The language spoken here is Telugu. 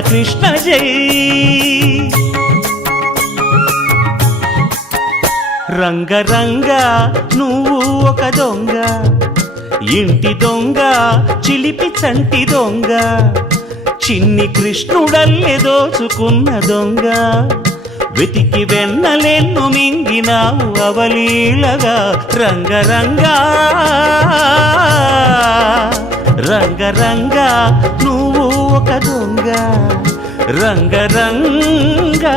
కృష్ణ జై. రంగరంగ నువ్వు ఒక దొంగ, ఇంటి దొంగ చిలిపి చంటి దొంగ, చిన్ని కృష్ణుడల్లె దోచుకున్న దొంగ, వెతికి వెన్నలెన్ను మింగినావు అవలీలగా. రంగరంగా రంగరంగా నువ్వు ఒక దొంగ, రంగరంగా.